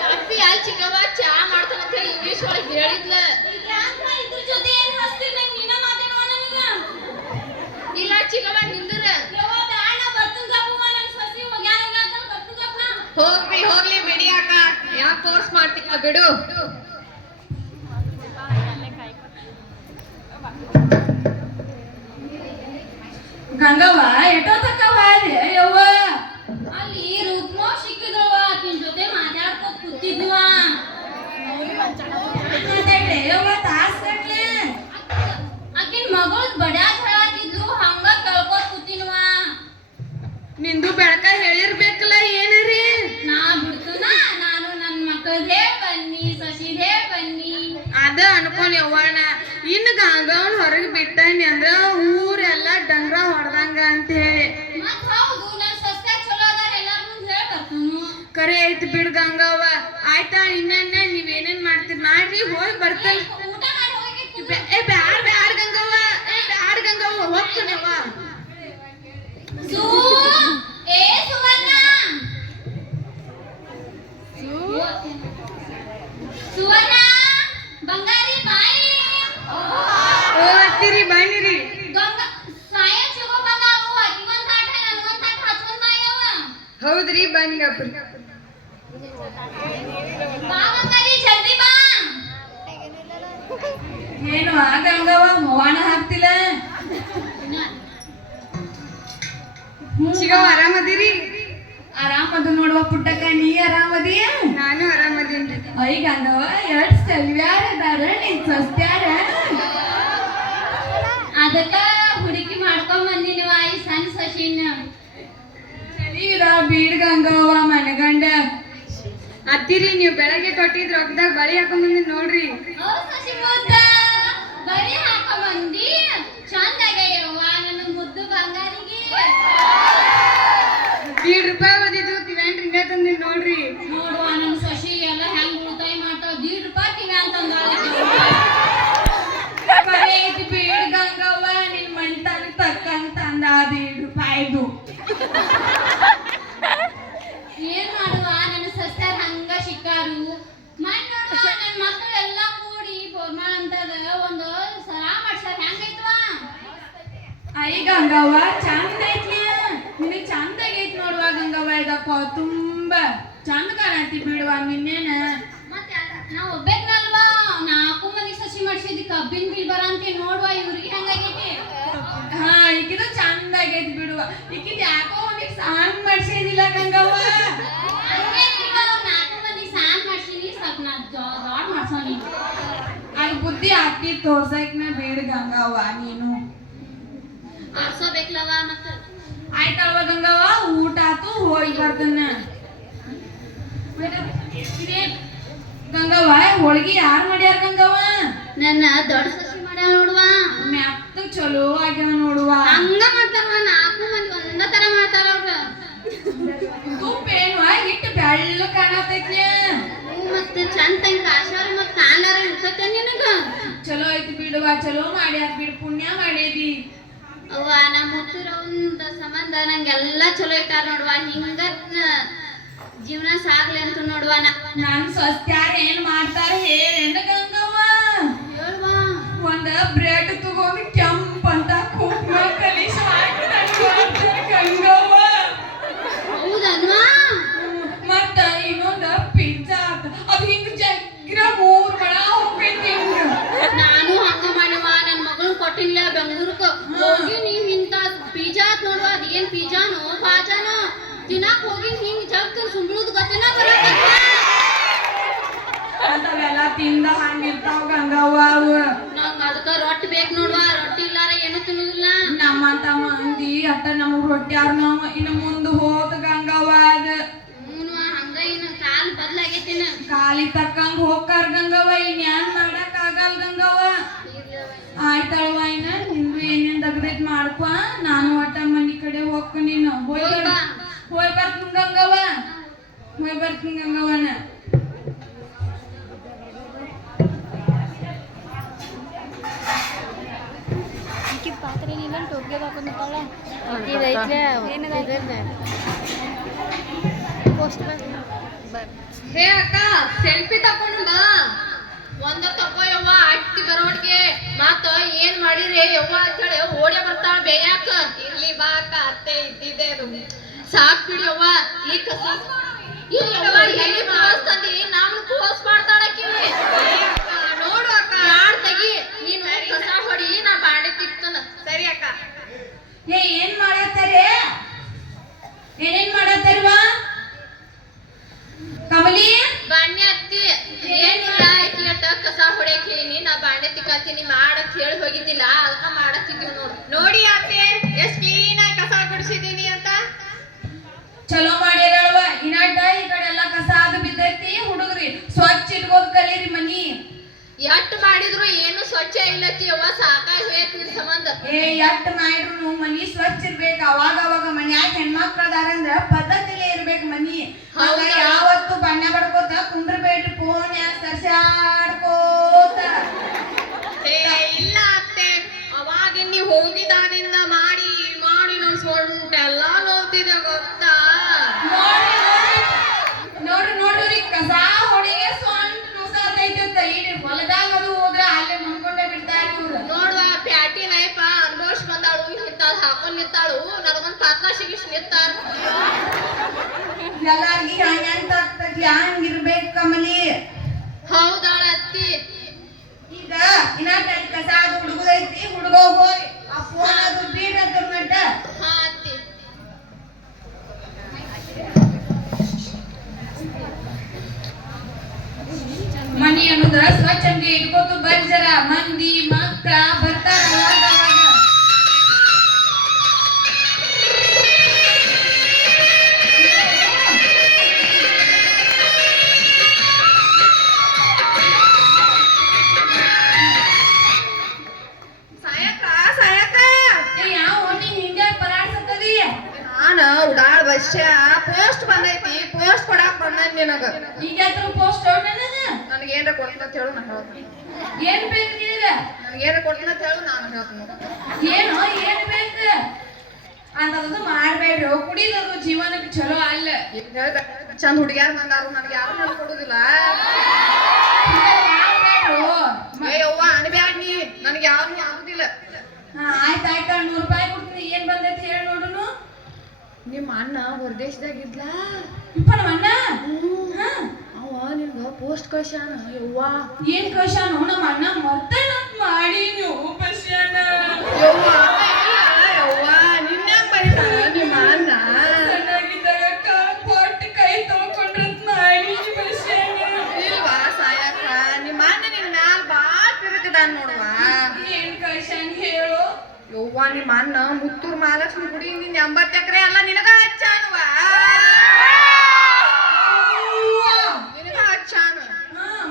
ಕಾಫಿ ಅಲ್ಲಿ ಚಿಕ್ಕವ್ವ ಚಾ ಮಾಡ್ತಾನ ಅಂತ ಹೇಳಿ ಇಂಗ್ಲಿಷ್ ಒಳಗೆ ಹೇಳಿದ್ಲ ಇದ್ರ ಜೊತೆ ಏನ್ ಹಸ್ತಿ ನಂಗೆ ನಿನ್ನ ಮಾತಾಡುವ ನನಗ ಇಲ್ಲ ಚಿಕ್ಕವ್ವ ನಿಂದ್ರ ಯವ್ವ ಬ್ಯಾಡ ಬರ್ತನ್ ಗಪ್ಪವ ನನ್ನ ಸಸಿ ಹೋಗ್ಯಾನ ಅಂತ ಬರ್ತನ್ ಗಪ್ಪನ ಹೋಗ್ಲಿ ಬಿಡಿ ಅಕ್ಕ ಯಾಕೆ ಫೋರ್ಸ್ ಮಾಡ್ತೀಯ ಬಿಡು ಗಂಗವ್ವ ಎಷ್ಟೊತ್ತಕ್ಕವ ಯವ್ವ ಅಲ್ಲಿ ರುಕ್ಮೋ ಸಿಕ್ಕಿದ್ರವ ಆಕಿನ ಜೊತೆ ಮಾತಾಡ್ಕೊತ ಕೂತಿದ್ವ ಯವ್ವ ತಾಸ್ ಗಟ್ಲೆ ಆಕಿನ ಮಗಳು ಬಡ್ಯಾಗ ಹೇಳಾತಿದ್ಲು ಹಂಗ ಕೇಳ್ಕೊತ ಕೂತಿನ್ವ ನಿಂದು ಬೆಳಕ ಹೇಳಿರ್ಬೇಕಲ್ಲ ಏನರಿ ನಾ ಬಿಡ್ತನ ನಾನು ನನ್ನ ಮಕ್ಕಳದೇ ಬನ್ನಿ ಸಸಿದೇ ಬನ್ನಿ ಅದ ಅನ್ಕೊಂಡ್ ಯವ್ವಣ್ಣ ಇನ್ನು ಗಂಗವನ್ ಹೊರಗೆ ಬಿಟ್ಟನಿ ಅಂದ್ರ ಊರೆಲ್ಲ ಡಂಗ್ರ ಹೊಡೆದಂಗ ಅಂತ ಹೇಳಿ ಮತ್ ಹೌದು ನನ್ನ ಸಸ್ಯ ಚಲೋ ಅದಾರ ಎಲ್ಲಾರ ಮುಂದೆ ಹೇಳ್ಕರ್ತಾನು ಕರೆ ಐತಿ ಬಿಡ್ ಗಂಗವ್ವ ಆಯ್ತಾ ಇನ್ನನ್ನ ನೀವೇನೇನ್ ಮಾಡ್ತೀರಿ ಮಾಡ್ರಿ ಹೋಗಿ ಬರ್ತೇನೆ ಊಟ ಮಾಡಿ ಹೋಗಿತ್ತು ಬ್ಯಾಡ ಗಂಗವ್ವ ಹೋಗ್ತಾನವ್ವ ಸು ಏ ಸುವರ್ಣ ಸುವರ್ಣ ಬಂಗಾರಿ ಬಾಯಿ ಓ ಅತ್ತಿರಿ ಬನ್ನಿರಿ ಗಂಗಾ ಸಾಯ ಚಿಗೋ ಬಂದಾವು ಅದಿಗೊಂದ್ ತಾಟ ನನಗೊಂದ್ ತಾಟ ಹಚ್ಕೊಂಡ್ ಬಾಯವ್ವ ಹೌದ್ರಿ ಬನ್ನಿ ಗಪ್ರಿ ಬಾ ಬಂಗಾರಿ ಜಲ್ದಿ ಬಾ ಏನು ಆಗಂಗವ ಹವಾನ ಹಾಕ್ತಿಲ್ಲ ಚಿಗವ್ವ ಆರಾಮದಿರಿ ಆರಾಮದು ನೋಡುವ ಪುಟ್ಟಕ್ಕ ನೀ ಆರಾಮದಿ ನಾನು ಆರಾಮದೀನ್ರಿ ಐಗಂಗವ ಎಷ್ಟ್ ಸಲ್ವ್ಯಾರ ಅದಾರ ನಿನ್ ಸಸ್ತ್ಯಾರ ಅದಕ್ಕ ಹುಡುಕಿ ಮಾಡ್ಕೊಂಡ್ ಬಂದಿನವ ಈ ಸಣ್ಣ ಸಸಿನ ನೀರ ಬೀಡ್ಗಂಗವ ಮನಗಂಡ ಅತ್ತಿರಿ ನೀವು ಬೆಳಗ್ಗೆ ಕೊಟ್ಟಿದ್ ರೊಕ್ಕದಾಗ ಬಳಿ ಹಾಕೊಂಡ್ ಬಂದಿ ನೋಡ್ರಿ ಓ ಸಸಿ ಮುದ್ದ ಬರೀ ಹಾಕ ಮಂದಿ ಚಂದಾಗಯ್ಯವ್ವ ನನ್ನ ಮುದ್ದು ಬಂಗಾರಿಗೆ ₹1 ಓದಿದ್ದು ತಿವೇನ್ ರಿಂಗ ತಂದಿ ನೋಡ್ರಿ ನೋಡುವ ನನ್ನ ಸಸಿ ಎಲ್ಲ ಹೆಂಗ್ ಉಳಿತಾಯ ಮಾಡ್ತಾವ ₹1 ತಿಂಗ ಅಂತಂದಾಳ ಬರೀ ಐತಿ ಬೀಡ್ಗಂಗವ ನಿನ್ ಮಣ್ತನ ತಕ್ಕಂತ ಅಂದ ₹1 ಏನ್ ಮಾಡುವ ನನ್ನ ಸಸ್ಯಾರ ಹಂಗ ಸಿಕ್ಕಾರು ಮನ್ ನೋಡುವ ನನ್ನ ಮಕ್ಕಳೆಲ್ಲ ಕೂಡಿ ಬೋರ್ಮಾಳ ಅಂತದ ಒಂದು ಸರಾ ಮಾಡ್ಸಾರ ಹೆಂಗೈತ್ವ ಐಗಂಗವ ಚಂದ ಐತ್ಲಿ ನಿನಗ್ ಚಂದ ಆಗೈತ್ ನೋಡುವ ಗಂಗವ್ವ ಇದಪ್ಪ ತುಂಬಾ ಚಂದ ಕಾಣತಿ ಬಿಡುವ ನಿನ್ನೇನ ಮತ್ತೆ ನಾ ಒಬ್ಬೇಕ್ನಲ್ವಾ 4 ಮಂದಿ ಸಸಿ ಮಾಡ್ಸಿದ್ವಿ ಕಬ್ಬಿನ ಬಿಲ್ ಬರಂತೆ ನೋಡುವ ಇವ್ರಿಗೆ ಹೆಂಗಾಗೈತಿ ಹಾ ಈಗಿದು ಚಂದ ಆಗೈತಿ ಬಿಡುವ ಈಗಿದ್ ಯಾಕೋ ಒಂದಿಗ್ ಸಾಂಗ್ ಮಾಡ್ಸಿದಿಲ್ಲ ಗಂಗವ್ವ ಹಂಗೆ ನೀವು 4 ಮಂದಿ ಸಾಂಗ್ ಮಾಡ್ಸಿನಿ ಸ್ವಲ್ಪ ನಾ ದೊಡ್ಡ ಮಾಡ್ಸೋನಿ ಅಲ್ಲಿ ಬುದ್ಧಿ ಹಾಕಿ ತೋರ್ಸಕ್ನ ಬೇಡ ಗಂಗವ್ವ ನೀನು ಮಾಡ್ಸೋಬೇಕಲ್ಲವ ಮತ್ತೆ ಆಯ್ತಲ್ವ ಗಂಗವ್ವ ಊಟ ಆತು ಹೋಗಿ ಬರ್ತನ ಗಂಗವ್ವ ಹೋಳಿಗೆ ಯಾರು ಮಾಡ್ಯಾರ ಗಂಗವ್ವ ನನ್ನ ದೊಡ್ಡ ಸಸಿ ಮಾಡ್ಯಾವ ನೋಡುವ ಮ್ಯಾತ್ತು ಚಲೋ ಆಗ್ಯಾವ ನೋಡುವ ಹಂಗ ಮಾಡ್ತಾರ 4 ಮಂದಿ ಒಂದ ತರ ಮಾಡ್ತಾರ ಅವ್ರ ತುಪ್ಪ ಏನು ಹಿಟ್ಟು ಬೆಳ್ಳ ಕಾಣತೈತಿ ಮತ್ತೆ ಚಂದ ತಂಗ ಆಶಾರ ಮತ್ ಕಾಣಾರ ಇರ್ತೈತೆ ನಿನಗ ಚಲೋ ಐತಿ ಬಿಡುವ ಚಲೋ ಮಾಡ್ಯಾರ ಬಿಡು ಪುಣ್ಯ ಮಾಡೇದಿ ಅವ್ವ ನಮ್ಮ ಮುತ್ತೂರ ಒಂದ ಸಂಬಂಧ ನಂಗೆಲ್ಲ ಚಲೋ ಇಟ್ಟಾರ ನೋಡುವ ಹಿಂಗ ಜೀವನ ಸಾಗ್ಲಿ ಅಂತ ನೋಡುವ ನನ್ ಸಸ್ತ್ಯಾರ ಏನ್ ಮಾಡ್ತಾರ ಹೇಳ ಗಂಗವ್ವ ಹೇಳ್ವಾ ಒಂದ ಬ್ರೆಡ್ ತಗೊಂಡು ಕೆಂಪಂತ ಕುಂಕುಮ ಕಲಿಸಿ ಹಾಕ್ತಾರ ಗಂಗವ್ವ ಹೌದನ್ವಾ ಮತ್ತ ಇನ್ನೊಂದ ಪಿಜ್ಜಾ ಅದು ಹಿಂಗ ಜಗ್ರ 3 ಮಳ ಹೋಗ್ತೈತಿ ಹಿಂಗ ನಾನು ಹಂಗ ಮಾಡವ ನನ್ನ ಮಗಳು ತಿಂದ ಹಂಗಿರ್ತಾವ ಗಂಗವ್ವ ಅವು ನಂಗ್ ಅದಕ್ಕ ರೊಟ್ಟಿ ಬೇಕ್ ನೋಡ್ವಾ ರೊಟ್ಟಿ ಇಲ್ಲಾರ ಏನು ತಿನ್ನುದಿಲ್ಲ ನಮ್ಮಂತ ಮಂದಿ ಅಟ್ಟ ನಮಗ್ ರೊಟ್ಟ್ಯಾರ ನಾವ್ ಇನ್ನು ಮುಂದ್ ಹೋತ ಗಂಗವ್ವ ಅದ ಹಂಗ ಇನ್ನು ಕಾಲ್ ಬದ್ಲಾಗೈತಿನ ಕಾಲಿ ತಕ್ಕಂಗ್ ಹೋಗ್ತಾರ ಗಂಗವ್ವ ಇನ್ಯಾನ್ ಮಾಡಕ್ ಆಗಲ್ ಗಂಗವ್ವ ಆಯ್ತಳವ ಇನ್ನ ನಿಂದು ಏನೇನ್ ತಗದೈತ್ ಮಾಡ್ಕೊ ನಾನು ಒಟ್ಟ ಮನಿ ಕಡೆ ಹೋಗ್ಕ ನೀನು ಹೋಯ್ ಬರ್ತೀನಿ ಗಂಗವ್ವ ಹೋಯ್ ಬರ್ತೀನಿ ಗಂಗವ್ವನ ಹೇ ಅಕ್ಕ ಸೆಲ್ಫಿ ತಕೊಂಡು ಬಾ ಒಂದ ತಗೋ ಯವ್ವ ಅಟ್ಟಿ ಬರೋಡ್ಗೆ ಮತ್ತ ಏನ್ ಮಾಡಿರಿ ಯವ್ವ ಅಂತೇಳಿ ಓಡಿ ಬರ್ತಾಳ ಬೇಯಾಕ ಇರ್ಲಿ ಬಾ ಅಕ್ಕ ಅತ್ತೆ ಇದ್ದಿದ್ದೆ ಅದು ಸಾಕ್ ಬಿಡಿ ಯವ್ವ ಈ ಕಸ ಎಲ್ಲಿ ಪೋಸ್ ತಂದಿ ನಾವು ಪೋಸ್ ಮಾಡ್ತಾಳಕಿ ನೋಡು ಅಕ್ಕ ಯಾರ್ ತೆಗಿ ನೀನು ಕಸ ಹೊಡಿ ನಾ ಬಾಂಡೆ ತಿಕ್ತನ ಸರಿ ಅಕ್ಕ ಏನ್ ಮಾಡತ್ತಾರೆ ಏನೇನ್ ಮಾಡತ್ತಾರವಾ ಕಮಲಿ ಬಾಂಡೆ ಅತ್ತಿ ಏನಿಲ್ಲ ಆಕಿಯಟ ಕಸ ಹೊಡ್ಯಾಕ್ ಹೇಳಿನಿ ನಾ ಬಾಂಡೆ ತಿಕ್ಕಾತೀನಿ ಮಾಡಕ್ ಹೇಳಿ ಹೋಗಿದ್ದಿಲ್ಲ ಅದಕ್ಕ ಮಾಡತ್ತಿದ್ದೀವಿ ನೋಡಿ ಅತ್ತೆ ಎಷ್ಟ್ ಕ್ಲೀನ್ ಆಗಿ ಕಸ ಗುಡಿಸಿದೀನಿ ಅಂತ ಚಲೋ ಮಾಡ್ಯಾರಲ್ವ ಇನ್ನಾಟ ಈ ಕಡೆ ಎಲ್ಲ ಕಸ ಅದು ಬಿದ್ದೈತಿ ಹುಡುಗ್ರಿ ಸ್ವಚ್ಛ ಇಟ್ಕೋದ್ ಕಲೀರಿ ಮನಿ ಎಷ್ಟ್ ಮಾಡಿದ್ರು ಏನು ಸ್ವಚ್ಛ ಇಲ್ಲತ್ತಿ ಯವ್ವ ಸಾಕಾಗಿ ಹೋಯ್ತು ನಿನ್ ಸಂಬಂಧ ಎಷ್ಟ್ ಮಾಡಿದ್ರು ಮನಿ ಸ್ವಚ್ಛ ಇರ್ಬೇಕು ಅವಾಗ ಮನ್ಯಾಗ ಹೆಣ್ಮಕ್ಳದಾರಂದ್ರ ಪದ್ಧತಿಲೇ ಇರ್ಬೇಕು ಮನಿ ಹಂಗ ಯಾವತ್ತು ಬಣ್ಣ ಬಡ್ಕೋತ ಕುಂದ್ರಬೇಡ್ರಿ ಫೋನ್ ಸರ್ಸಾಡ್ಕೋತ ಇಲ್ಲ ಅತ್ತೆ ಅವಾಗ ನೀವ್ ಹೋಗಿದಾದಿಂದ ಮಾಡಿ ಮಾಡಿ ನನ್ ಸೊಂಟೆಲ್ಲ ನೋಡ್ತಿದೆ ಗೊತ್ತಾ ನೋಡ್ರಿ ಕಸ ಹೊಡಿಗೆ ಸೊಂಟ ನುಸಾತೈತಂತ ಇಡೀ ಹೊಲದಾಗ ಅದು ಹೋದ್ರ ಅಲ್ಲೇ ಮುಂದ್ಕೊಂಡೆ ಬಿಡ್ತಾರ ಇವ್ರು ನೋಡುವ ಪ್ಯಾಟಿ ಲೈಫ ಅನುಭವಿಸ್ ಬಂದಾಳು ಇಂತಾಳ್ ಹಾಕೊಂಡ್ ನಿಂತಾಳು ನನಗೊಂದ್ ಪಾತ್ರ ಸಿಗಿಸ್ ನಿಂತಾರ ಎಲ್ಲಾರ್ಗಿ ಹಂಗಿರ್ಬೇಕು ಕಮಲಿ ಹೌದಾಳ ಅತ್ತಿ ಈಗ ಇನ್ನಾಟ ಕಸ ಅದು ಹುಡುಗದೈತಿ ಹುಡುಗ ಹೋಗಿ ಆ ಫೋನ್ ಅದು ಬೀಡದ್ರ ನಟ ಹಾ ಅತ್ತಿ ಮನಿ ಅನ್ನೋದ ಸ್ವಚ್ಛಂಗೆ ಇಟ್ಕೋತು ಬರ್ಜರ ಮಂದಿ ಮಕ್ಕಳ ಬರ್ತಾರ ಅವಾಗ ಯಾವ ನೀ ಹಿಂಗೆ ಪರಾಡ್ಸತ್ತದಿ ನಾನ ಉಡಾಳ್ ಬಸ್ಯ ಪೋಸ್ಟ್ ಬಂದೈತಿ ಪೋಸ್ಟ್ ಕೊಡಾಕ್ ಬಂದ ನಿನಗ ಈಗ ಪೋಸ್ಟ್ ನನಗೆ ಏನ್ರ ಕೊಡ್ತೀನಿ ಅಂತ ಹೇಳು ನಾನು ಹೇಳ್ತೀನಿ ಏನ್ ಬೇಕು ನಿನಗ ನನಗೆ ಏನ್ರ ಕೊಡ್ತೀನಿ ಅಂತ ಹೇಳು ನಾನು ಹೇಳ್ತೀನಿ ಏನ್ ಬೇಕು ಅಂತದ್ದು ಮಾಡ್ಬೇಡ್ರಿ ಕುಡಿಯೋದು ಜೀವನಕ್ಕೆ ಚಲೋ ಅಲ್ಲ ಚಂದ ಹುಡುಗ್ಯಾರ ಬಂದಾರು ನನಗೆ ಯಾರು ಹೇಳ್ಕೊಡುದಿಲ್ಲ ಯವ್ವ ಅನ್ಬ್ಯಾಡ ನೀ ನನಗೆ ಯಾರು ಆಗುದಿಲ್ಲ ಆಯ್ತಾಯ್ತ 100 ರೂಪಾಯಿ ಕೊಡ್ತೀನಿ ಏನ್ ಬಂದೈತಿ ಹೇಳಿ ನೋಡುನು ನಿಮ್ಮ ಅಣ್ಣ ಹೊರದೇಶದಾಗಿದ್ಲ ಇಪ್ಪ ನಮ್ಮ ಅಣ್ಣ ಅವ ನಿಮ್ಗ ಪೋಸ್ಟ್ ಕಳ್ಸ್ಯಾನ ಯವ್ವ ಏನ್ ಕಳ್ಸ್ಯಾನು ನಮ್ಮ ಅಣ್ಣ ಮರ್ತನ ಮಾಡಿ ನೀವು ಪಶ್ಯಾನ ಯವ್ವ ಯವ್ವ ನಿನ್ಯಾಗ ಬರೀತಾನ ನಿಮ್ಮ ಅಣ್ಣ ಸಣ್ಣಾಗಿದ್ದಾಗ ಕೊಟ್ಟು ಕೈ ತಗೊಂಡ್ರತ್ ಮಾಡಿ ಪಶ್ಯಾನ ಇಲ್ವಾ ಸಾಯಕ್ಕ ನಿಮ್ಮ ಅಣ್ಣ ನಿನ್ ಮ್ಯಾಲ ಬಾಳ ತಿರುಗಿದಾನ ನೋಡುವ ಏನ್ ಕಳ್ಸ್ಯಾನ ಹೇಳು ಯವ್ವ ನಿಮ್ಮ ಅಣ್ಣ ಮುತ್ತೂರ್ ಮಹಾಲಕ್ಷ್ಮಿ ಗುಡಿ ನಿನ್ 80 ಎಕರೆ ಎಲ್ಲ ನಿನಗ ಹಚ್ಚಾನುವ ನಿನಗ ಹಚ್ಚಾನು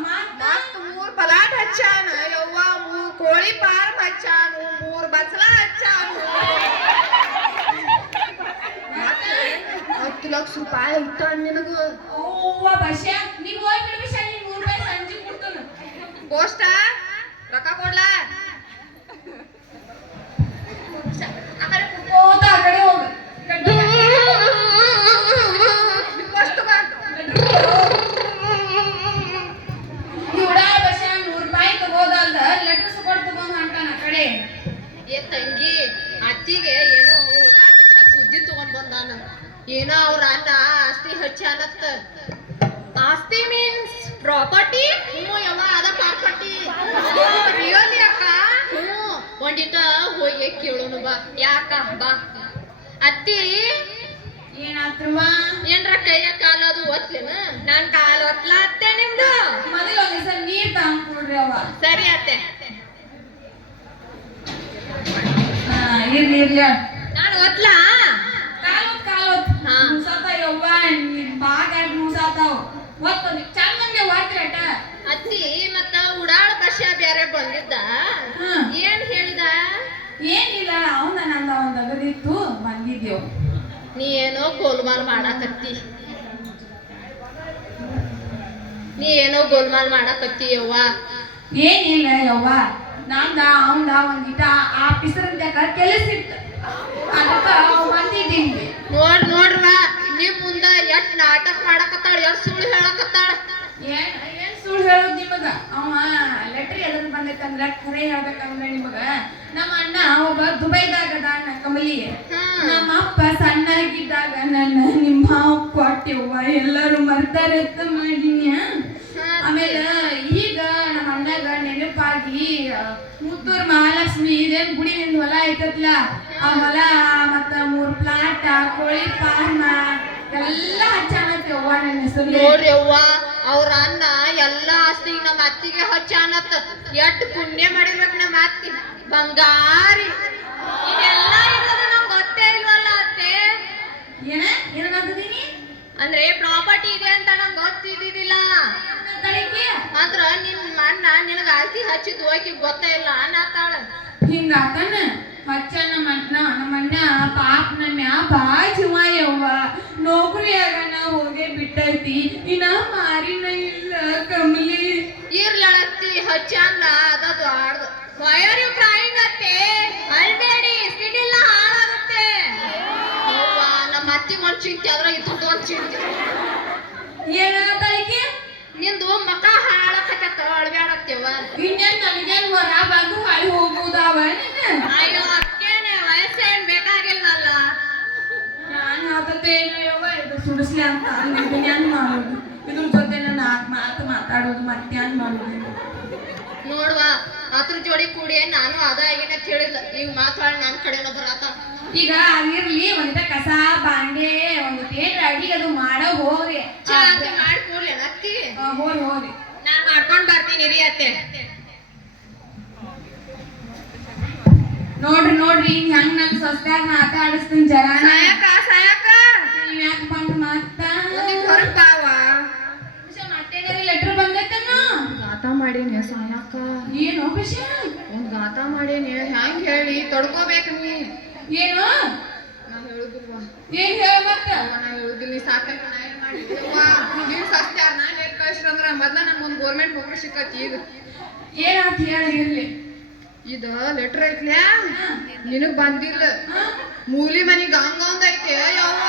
ಮತ್ತ 3 ಪಲಾಟ್ ಹಚ್ಚಾನ ಯವ್ವ 3 ಕೋಳಿ ಫಾರ್ಮ್ ಹಚ್ಚಾನು 3 ಬಚ್ಚಲ ಹಚ್ಚಾನು 10 ಲಕ್ಷ ರೂಪಾಯಿ ಇಟ್ಟಾನ ನಿನಗ ಅವ್ವ ಬಶ್ಯಾ ನೀವ್ ಹೋಗಿ ಬಿಡ್ಬಿಶ ನೀ 100 ರೂಪಾಯಿ ಸಂಜೆ ಕೊಡ್ತಾನ ಪೋಸ್ಟ ರೊಕ್ಕ ಕೊಡ್ಲಾ ಆ ಕಡೆ ಹೋಗ ಪೋಸ್ಟ್ ಬಾ ಉಡಾ ಬಶ್ಯಾ 100 ರೂಪಾಯಿ ತಗೋದಲ್ದ ಲೆಟರ್ಸ್ ಕೊಡ್ತು ಬಂದ್ ಹೊಂಟಾನ ಆ ಕಡೆ ಏ ತಂಗಿ ಅತ್ತಿಗೆ ಏನೋ ಉಡಾದ ಸುದ್ದಿ ತಗೊಂಡ್ ಬಂದಾನ ಏನೋ ಅವ್ರ ಅಣ್ಣ ಆಸ್ತಿ ಹಚ್ಚಾನತ್ತ ಆಸ್ತಿ ಮೀನ್ಸ್ ಪ್ರಾಪರ್ಟಿ ಯವ್ವ ಅದ ಪ್ರಾಪರ್ಟಿ ರಿಯಲಿ ಅಕ್ಕ ಒಂದಿಟ ಹೋಗಿ ಕೇಳೋನು ಬಾ ಯಾಕ ಬಾ ಅತ್ತಿ ಏನಾತ್ರವ ಏನ್ರ ಕೈಯ ಕಾಲ ಅದು ಒತ್ಲೇನ ನಾನ್ ಕಾಲ್ ಒತ್ಲ ಅತ್ತೆ ನಿಮ್ದು ಮೊದಲು ಒಂದ್ ಹೆಸರು ನೀರ್ ತಗೊಂಡ್ಕೊಡ್ರಿ ಅವ್ವ. ಸರಿ ಅತ್ತೆ ಹಾ ಇರ್ಲಿ ಇರ್ಲಿ ನಾನು ಒತ್ಲಾ ಕಾಲೋತ್ ಹಾ. ಮುಸಾತಾವ್ ಯವ್ವ ಬಾಗ ಮುಸಾತಾವ್ ಒತ್ತೊಂದು ಚಂದಂಗೆ ಒತ್ತಿರಟ. ಅತ್ತಿ ಮತ್ತ ಉಡಾಳ ಬಸ್ಯ ಬ್ಯಾರೆ ಬಂದಿದ್ದ ಹ್ಮ್. ಏನ್ ಹೇಳಿದ ಏನಿಲ್ಲ ಅವನ ನಂದ ಒಂದ್ ಅಗದಿತ್ತು ಬಂದಿದ್ದೇವು. ನೀ ಏನೋ ಗೋಲ್ಮಾಲ್ ಮಾಡಾಕತ್ತಿ ಯವ್ವ ಏನಿಲ್ಲ ಯವ್ವ ನಂದ ಅವಂದ ಒಂದಿಟ ಆ ಪಿಸರಂತ್ಯಾಕ ಕೆಲಸ ಇತ್ತು ಅದಕ್ಕ ಬಂದಿದ್ದೀನಿ. ನೋಡ್ರವ ನಿಮ್ ಮುಂದ ಎಷ್ಟ್ ನಾಟಕ ಮಾಡಕತ್ತಾಳ ಎಷ್ಟ್ ಸುಳ್ಳು ಹೇಳಕತ್ತಾಳ ಏನ್ ಸುಳ್ಳು ಹೇಳೋದ್ ನಿಮಗ ಅವ ಲೆಟ್ರಿ ಎದ್ರ ಬಂದೈತಂದ್ರ ಖರೆ ಹೇಳ್ಬೇಕಂದ್ರ ನಿಮಗ ನಮ್ಮ ಅಣ್ಣ ಒಬ್ಬ ದುಬೈದಾಗ ಅದಾನ ಕಮಲಿ. ನಮ್ಮ ಅಪ್ಪ ಸಣ್ಣಾಗಿದ್ದಾಗ ನನ್ನ ನಿಮ್ಮ ಮಾವ ಕೊಟ್ಟೆವ್ವ ಎಲ್ಲರೂ ಮರ್ತಾರೆ ಅಂತ ಮಾಡಿನ್ಯ. ಆಮೇಲೆ ಈಗ ನಮ್ಮ ಅಣ್ಣಗ ನೆನಪಾಗಿ ಮುತ್ತೂರ್ ಮಹಾಲಕ್ಷ್ಮಿ ಇದೇನ್ ಗುಡಿ ನಿಂದ ಹೊಲ ಐತತ್ಲ ಆ ಹೊಲ ಮತ್ತ 3 ಪ್ಲಾಟ್ ಕೋಳಿ ಫಾರ್ಮ ಎಲ್ಲ ಹಚ್ಚಾನತ್ತೆವ್ವ ನನ್ನ ಹೆಸರು. ನೋಡ್ರಿ ಅವ್ವ ಅವ್ರ ಅಣ್ಣ ಎಲ್ಲಾ ಆಸ್ತಿ ನಮ್ಮ ಅತ್ತಿಗೆ ಹಚ್ಚಾನತ್ತ ಎಷ್ಟ್ ಪುಣ್ಯ ಮಾಡಿರ್ಬೇಕು ನಮ್ಮ ಅತ್ತಿ ಬಂಗಾರಿ ಇದೆಲ್ಲ ಇರೋದು ನಮ್ಗೆ ಗೊತ್ತೇ ಇಲ್ವಲ್ಲ ಅತ್ತೆ ಏನಂತಿದ್ದೀನಿ ಅಂದ್ರೆ ಪ್ರಾಪರ್ಟಿ ಇದೆ ಅಂತ ನಂಗೆ ಗೊತ್ತಿದ್ದಿದ್ದಿಲ್ಲ ಮಾತ್ರ ನಿಮ್ ಅಣ್ಣ ನಿನಗ ಆಸ್ತಿ ಹಚ್ಚಿದ್ ಹೋಗಿ ಗೊತ್ತೇ ಇಲ್ಲ ಅನ್ನತ್ತಾಳ ಹಿಂಗಾತನ ಹಚ್ಚ ನಮ್ಮ ಅಣ್ಣ ಪಾಪ ನನ್ನ ಬಾಳ ಜೀವ ಯವ್ವ ನೌಕರಿಯಾಗ ಹೋಗೇ ಬಿಟ್ಟೈತಿ ಇನ್ನ ಮಾರಿನ ಇಲ್ಲ ಕಮಲಿ. ಇರ್ಲಳತ್ತಿ ಹಚ್ಚಂದ ಅದದು ಆಡ್ದು ವೈ ಆರ್ ಯು ಕ್ರೈಂಗ್ ಅತ್ತೆ ಅಳ್ಬೇಡಿ ಸಿಡಿಲ್ಲ ಹಾಳಾಗುತ್ತೆ ಅವ್ವ ನಮ್ಮ ಅತ್ತಿಗೆ ಒಂದ್ ಚಿಂತೆ ಅದ್ರ ಇತ್ತು ಒಂದ್ ಚಿಂತೆ ಏನಾಗತ್ತೈತಿ ನಿಂದು ಮಕ ಹಾಳಕತ್ತ ಅಳ್ಬ್ಯಾಡತ್ತೇವ ಇನ್ನೇನ್ ನನಗೇನ್ ಹೊರ ಬಂದು ಹಾಳಿ ಹೋಗುದಾವ ಅಯ್ಯೋ ಅಕ್ಕೇನೆ ವಯಸ್ಸೇನ್ ಬೇಕಾಗಿಲ್ವಲ್ಲ ನಾನು ಹೇಳ್ತೇನು ಯವ್ವ ಇದು ಸುಡಿಸ್ಲಿ ಅಂತ ಇದನ್ನೇನ್ ಮಾಡೋದು ಇದ್ರ ಜೊತೆ ನಾನು ಮಾತಾಡೋದು ಮತ್ತೇನ್ ಮಾಡೋದು ನೋಡುವ ಅದ್ರ ಜೋಡಿ ಕೂಡಿ ನಾನು ಅದ ಆಗಿನ ತಿಳಿಲ್ಲ ಈಗ ಮಾತಾಡಿ ನನ್ ಕಡೆನ ಬರಾತ ಈಗ ಅದಿರ್ಲಿ ಒಂದಿಟ ಕಸ ಬಾಂಡೆ ಒಂದಿಟ ಏನ್ ಅಡಿಗೆ ಅದು ಮಾಡೋ ಹೋಗ್ರಿ ಚಾ ಅಂತ ಮಾಡಿ ಕೂಡ್ಲಿ ಅತ್ತಿ ಹೋಗ್ರಿ ನಾನ್ ಮಾಡ್ಕೊಂಡ್ ಬರ್ತೀನಿ ರೀ ಅತ್ತೆ ನೋಡ್ರಿ ಹೆಂಗ್ ನನ್ ಸ್ವಸ್ತ್ಯಾಗ ಮಾತಾಡಿಸ್ತೀನಿ ಜರಾನ ಸಾಯಕ ನೀವ್ ಯಾಕೆ ಬಂದ್ ಮತ್ತ ಹೊರಗ್ ಬಾವ ಮತ್ತೇನಾರ ಲೆಟರ್ ಬಂದೈತನ್ನ ಗಾತ ಮಾಡೇನಿ ಸಾಯಕ ಏನು ವಿಷಯ ಒಂದ್ ಗಾತ ಮಾಡೇನಿ ಹೆಂಗ್ ಹೇಳಿ ತಡ್ಕೋಬೇಕು ನೀ ಏನು ನಾ ಹೇಳುದಿಲ್ವ ಏನ್ ಹೇಳ ಮತ್ತ ನಾ ಹೇಳುದಿಲ್ಲ ನೀ ಸಾಕಂತ ನಾ ಏನ್ ಮಾಡಿದ್ವಾ ನೀವ್ ಸಸ್ತ್ಯಾರ ನಾ ಹೇಗ್ ಕಳ್ಸ್ರಂದ್ರ ಮೊದ್ಲ ನಮ್ಗೊಂದ್ ಗೌರ್ಮೆಂಟ್ ನೌಕರಿ ಸಿಕ್ಕತಿ ಈಗ ಏನಾತ್ ಹೇಳ ಇರ್ಲಿ ಇದು ಲೆಟರ್ ಐತ್ಲ್ಯಾ ನಿನಗ್ ಬಂದಿಲ್ಲ ಮೂಲಿ ಮನಿ ಗಂಗ ಒಂದ್ ಐತೆ ಯವ್ವ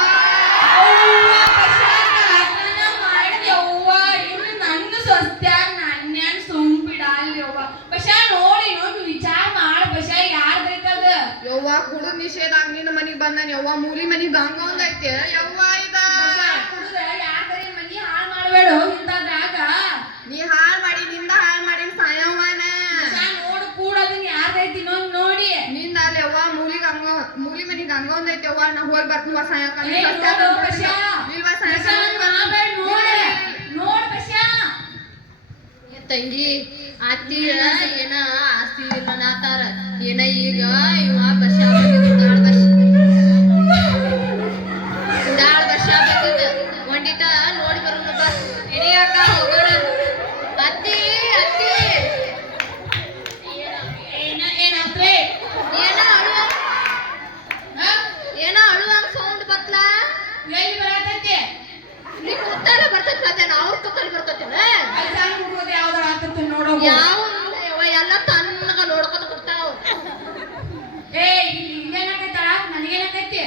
ನನ್ನ ಸ್ವಸ್ತ್ಯಾಗ ನನ್ಯಾನ್ ಸುಮ್ಬಿಡಲ್ಲಿ ಯವ್ವ ಬಶಾ ನೋಡಿ ವಿಚಾರ ಮಾಡ ಬಶಾ ಯಾರ್ದೈತದ ಯವ್ವ ಕುಡು ನಿಷೇಧಾಗ ನಿನ್ನ ಮನಿಗ್ ಬಂದಾನ ಯವ್ವ ಮೂಲಿ ಮನಿ ಗಂಗ ಒಂದ್ ಐತೆ ಯವ್ವ ಇದ ಕುಡುದ ಯಾರ್ದಾರ ಮನಿ ಹಾಳ್ ಮಾಡ್ಬೇಡ ಇಂಥದ್ರಾಗ ನೀ ಹಾಳ್ ಮಾಡಿ ನಿಂದ ಹಾಳ್ ಮಾಡಿ ಸಾಯವ್ವನ ನೋಡು ಕೂಡದನ್ ಯಾರ್ದೈತಿ ನೋಡಿ ನಿಂದ ಅಲ್ಲಿ ಯವ್ವ ಮೂಲಿ ಮನಿ ಗಂಗ ಒಂದ್ ಐತೆ ಯವ್ವ ನಾ ಹೋಗಿ ಬರ್ತೀವ ಸಾಯಕ ಇಲ್ವಾ ಸಾಯಕ ನೋಡ್ ಬಶಾ ತಂಗಿ ಅತ್ತಿ ಏನ ಆಸ್ತಿ ಇಲ್ಲ ನಾತಾರ ಏನ ಈಗ ಇವ ಬಸ್ಸ ಉಡಾಳ್ ಬಸ್ಸ ಬಂದಿದ್ದ ಒಂದಿಟ ನೋಡಿ ಬರೋಣ ಬಾ ಹಿಡಿಯಾಕ ಹೋಗೋಣ ಅತ್ತಿ ಅತ್ತಿ ಏನಾತ್ರೆ ಏನ ಅಳುವಂಗ್ ಸೌಂಡ್ ಬತ್ಲ ಎಲ್ಲಿ ಬರತೈತಿ ನೀ ಕೂತಲ್ಲ ಬರ್ತೈತೆ ನಾವು ಕೂತಲ್ಲಿ ಬರ್ತೈತೇನ ಅಲ್ಲಿ ಸಣ್ಣ ಹುಡುಗರು ಯಾವ್ದಾರ ಆತತ್ತು ನೋಡೋ ಯಾವ ಎಲ್ಲ ತನ್ನಗ ನೋಡ್ಕೊತ ಬರ್ತಾವ ಏ ಇಲ್ಲಿ ಇಲ್ಲೇನಾಕೈತಾಳ ನನಗೇನಾಕೈತಿ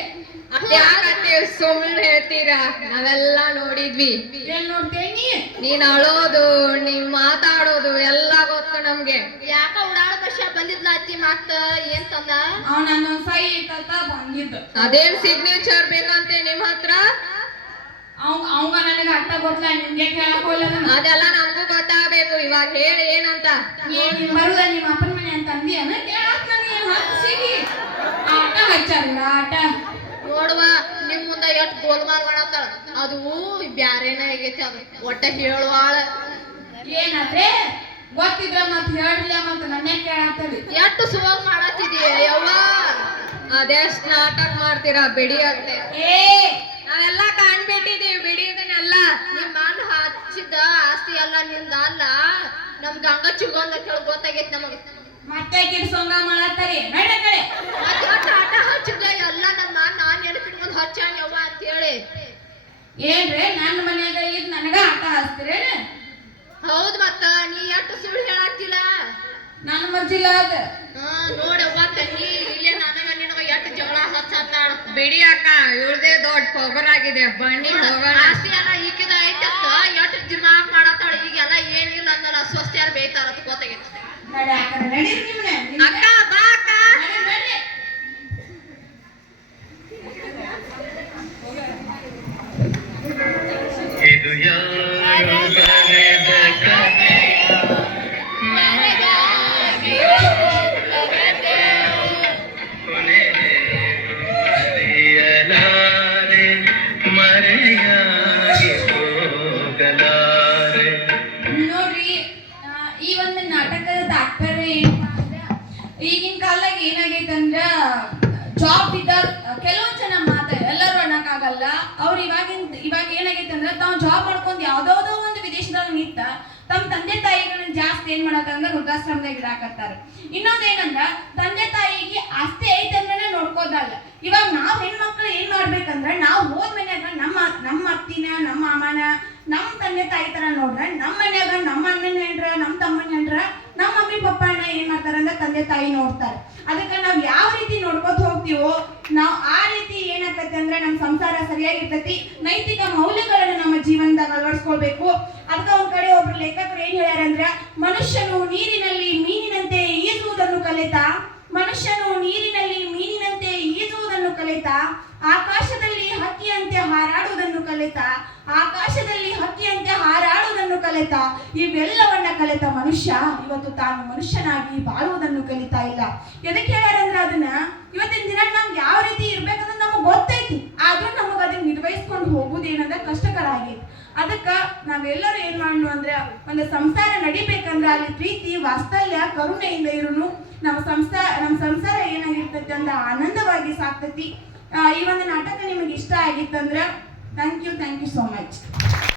ಯಾಕತ್ತೆ ಸುಳ್ಳು ಹೇಳ್ತೀರಾ ನಾವೆಲ್ಲ ನೋಡಿದ್ವಿ ಏನ್ ನೋಡ್ತೇನಿ ನೀನ್ ಅಳೋದು ನೀವ್ ಮಾತಾಡೋದು ಎಲ್ಲ ಗೊತ್ತು ನಮ್ಗೆ ಯಾಕ ಉಡಾಳ ಬಸ್ಸ ಬಂದಿದ್ಲ ಅತ್ತಿ ಮತ್ತ ಏನ್ ತಂದ ಅವ್ ನನ್ನೊಂದ್ ಸೈ ಇತ್ತಂತ ಬಂದಿದ್ದ ಅದೇನ್ ಸಿಗ್ನೇಚರ್ ಬೇಕಂತೆ ನಿಮ್ ಹತ್ರ ಅವಂಗ ನನಗೆ ಅರ್ಥ ಗೊತ್ತಿಲ್ಲ ನಿಮ್ಗೆ ಕೇಳಕ್ ಹೋಗ್ಲ ಅದೆಲ್ಲ ನಮಗೂ ಗೊತ್ತಾಗಬೇಕು ಇವಾಗ ಹೇಳಿ ಏನಂತ ಏನ್ ಬರುದ ನಿಮ್ಮ ಅಪ್ಪನ ಮನೆ ಅಂತ ಅಂದಿಯನ ಕೇಳಕ್ ನನಗೆ ಏನ್ ಹತ್ತು ಸಿಗಿ ಆಟ ಹಚ್ಚಾರಿಲ್ಲ ಆಟ ನೋಡುವ ನಿಮ್ ಮುಂದ ಎಷ್ಟ್ ಗೋಲ್ಮಾಲ್ ಮಾಡತ್ತಾಳ ಅದು ಬ್ಯಾರೇನ ಆಗೈತಿ ಅದು ಒಟ್ಟ ಹೇಳುವಾಳ ಏನಾದ್ರೆ ಗೊತ್ತಿದ್ರ ಮತ್ ಹೇಳಿಲ್ಲ ಮತ್ ನನ್ನೇ ಕೇಳತ್ತವಿ. ಎಷ್ಟು ಸುವಾಗ ಮಾಡತ್ತಿದೀಯ ಯವ್ವ ಅದೆಷ್ಟ್ ನಾಟಕ ಮಾಡ್ತೀರಾ ಬಿಡಿ ಅತ್ತೆ ಏ ನಾವೆಲ್ಲ ಕಾಣ್ಬಿಟ್ಟಿದೀವಿ ಬಿಡಿದನ್ನೆಲ್ಲ ನಿಮ್ ಮನ್ ಹಚ್ಚಿದ ಆಸ್ತಿ ಎಲ್ಲ ನಿಮ್ದ ಅಲ್ಲ ನಮ್ ಗಂಗ ಚಿಗೊಂದ ಕೇಳ ಗೊತ್ತಾಗೈತಿ ನಮಗ ಮತ್ತೆ ಕಿಡ್ಸೋಂಗ ಮಾಡತ್ತರಿ ನಡೆ ಕಡೆ. ಮತ್ತೆ ಆಟ ಹಚ್ಚಿದ ಎಲ್ಲ ನಮ್ಮ ನಾನ್ ನೆನಪಿಟ್ಕೊಂಡ್ ಹಚ್ಚಾನ ಯವ್ವ ಅಂತ ಹೇಳಿ ಏನ್ರಿ ನನ್ನ ಮನ್ಯಾಗ ಇದ್ ನನಗ ಆಟ ಹಚ್ತೀರೇನ? ಹೌದ್ ಮತ್ತ ನೀ ಎಷ್ಟು ಸುಳ್ಳು ಹೇಳತ್ತಿಲ್ಲ ನನ್ನ ಮಜ್ಜಿಲ್ಲ ಅದ. ನೋಡವ್ವ ತಂಗಿ ಇಲ್ಲೇ ನನಗ ನಿನಗ ಎಷ್ಟು ಜಗಳ ಹಚ್ಚಾತಾಳ ಬಿಡಿ ಅಕ್ಕ ಇವ್ರದೇ ದೊಡ್ಡ ಪವರ್ ಆಗಿದೆ ಬನ್ನಿ ಹೋಗೋಣ ಆಸ್ತಿ ಎಲ್ಲ ಈಗಿದ ಐತಕ್ಕ ಎಷ್ಟು ದಿಮಾಕ್ ಮಾಡತ್ತಾಳ ಈಗೆಲ್ಲ ಏನಿಲ್ಲ ಅನ್ನಲ್ಲ ಸ್ವಸ್ಥ ಯಾರು ಬೇಯ್ತಾರ ಅಂತ ಗೊತ್ತಾಗೈತಿ ನಡೆ ಅಕ್ಕ ನಡೀರಿ ನಿಮ್ನೆ ಅಕ್ಕ ಬಾ ಅಕ್ಕ ನಡಿ ಬರ್ರಿ. ಇದು ಯಾರು ಬರೆದ ಕಥೆಯ ಮರೆಯಲಾರೆ ಮರೆಯಾಗಿ ಹೋಗಲಾರೆ. ನೋಡ್ರಿ ಈ ಒಂದು ನಾಟಕದ ತಾತ್ಪರ್ಯ ಏನಪ್ಪಾ ಅಂದ್ರ ಈಗಿನ ಕಾಲದಾಗ ಏನಾಗೈತೆ ಅಂದ್ರ ಜಾಬ್ ಇದ್ದಾರ ಕೆಲವೊಂದ್ ಜನ ಮಾತ ಎಲ್ಲರೂ ಅನ್ನಕ್ಕಾಗಲ್ಲ. ಅವ್ರು ಇವಾಗ ಏನಾಗೈತೆ ಅಂದ್ರ ತಾವ್ ಜಾಬ್ ಮಾಡ್ಕೊಂಡ್ ಯಾವ್ದಾವ್ದೋ ಒಂದು ವಿದೇಶದಾಗ ನಿಂತ ತಮ್ಮ ತಂದೆ ತಾಯಿಗಳನ್ನ ಜಾಸ್ತಿ ಏನ್ ಮಾಡತ್ತಂದ್ರ ವೃದ್ಧಾಶ್ರಮದಾಗ ಇಡಾಕತ್ತಾರ. ಇನ್ನೊಂದೇನಂದ್ರ ತಂದೆ ತಾಯಿಗೆ ಆಸ್ತಿ ಐತೆ ಅಂದ್ರೆ ನೋಡ್ಕೋದಲ್ಲ. ಇವಾಗ ನಾವ್ ಹೆಣ್ಮಕ್ಳು ಏನ್ ಮಾಡ್ಬೇಕಂದ್ರ ನಾವ್ ಹೋದ್ ಮನ್ಯಾಗ ನಮ್ಮ ಅತ್ತಿನ ನಮ್ಮ ಮಾಮನ ನಮ್ಮ ತಂದೆ ತಾಯಿ ತರ ನೋಡ್ರ ನಮ್ಮ ಮನ್ಯಾಗ ನಮ್ಮ ಅಣ್ಣನ ಹೆಂಡ್ರ ನಮ್ಮ ತಮ್ಮನ ಹೆಂಡ್ರ ನಮ್ಮ ಮಮ್ಮಿ ಪಪ್ಪನ ಏನ್ ಮಾಡ್ತಾರಂದ್ರ ತಂದೆ ತಾಯಿ ನೋಡ್ತಾರ. ಅದಕ್ಕೆ ನಾವ್ ಯಾವ ರೀತಿ ನೋಡ್ಕೊತ ಹೋಗ್ತೀವೋ ನಾವ್ ಆ ರೀತಿ ಏನಾಗ್ತೈತಿ ಅಂದ್ರೆ ನಮ್ ಸಂಸಾರ ಸರಿಯಾಗಿರ್ತೈತಿ. ನೈತಿಕ ಮೌಲ್ಯಗಳನ್ನ ನಮ್ಮ ಜೀವನದಾಗ ಅಳವಡಿಸ್ಕೊಳ್ಬೇಕು. ಅದಕ್ಕೆ ಒಂದ್ ಕಡೆ ಒಬ್ರು ಲೇಖಕರು ಏನ್ ಹೇಳ್ಯಾರಂದ್ರ ಮನುಷ್ಯನು ನೀರಿನಲ್ಲಿ ಮೀನಿನಂತೆ ಈಜುವುದನ್ನು ಕಲಿತಾ ಆಕಾಶದಲ್ಲಿ ಹಕ್ಕಿಯಂತೆ ಹಾರಾಡುವುದನ್ನು ಕಲಿತಾ ಇವೆಲ್ಲವನ್ನ ಕಲಿತ ಮನುಷ್ಯ ಇವತ್ತು ತಾನು ಮನುಷ್ಯನಾಗಿ ಬಾಳುವುದನ್ನು ಕಲಿತಾ ಇಲ್ಲ. ಎದಕ್ಕೆ ಹೇಳ್ಯಾರಂದ್ರ ಅದನ್ನ ಇವತ್ತಿನ ದಿನ ನಾವ್ ಯಾವ ರೀತಿ ಇರ್ಬೇಕಂದ್ರೆ ನಮಗ್ ಗೊತ್ತೈತಿ, ಆದ್ರೂ ನಮಗ್ ಅದನ್ನ ನಿರ್ವಹಿಸ್ಕೊಂಡು ಹೋಗುದೇನಂದ್ರ ಕಷ್ಟಕರ ಆಗೈತಿ. ಅದಕ್ಕ ನಾವೆಲ್ಲರೂ ಏನ್ ಮಾಡೋಣ ಅಂದ್ರೆ ಒಂದು ಸಂಸಾರ ನಡಿಬೇಕಂದ್ರ ಅಲ್ಲಿ ಪ್ರೀತಿ ವಾತ್ಸಲ್ಯ ಕರುಣೆಯಿಂದ ಇರುನು ನಮ್ಮ ಸಂಸಾರ ಏನಾಗಿರ್ತೈತಿ ಅಂದ್ರೆ ಆನಂದವಾಗಿ ಸಾಕ್ತೈತಿ. ಈ ಒಂದು ನಾಟಕ ನಿಮಗೆ ಇಷ್ಟ ಆಗಿತ್ತಂದ್ರ ಥ್ಯಾಂಕ್ ಯು ಸೋ ಮಚ್.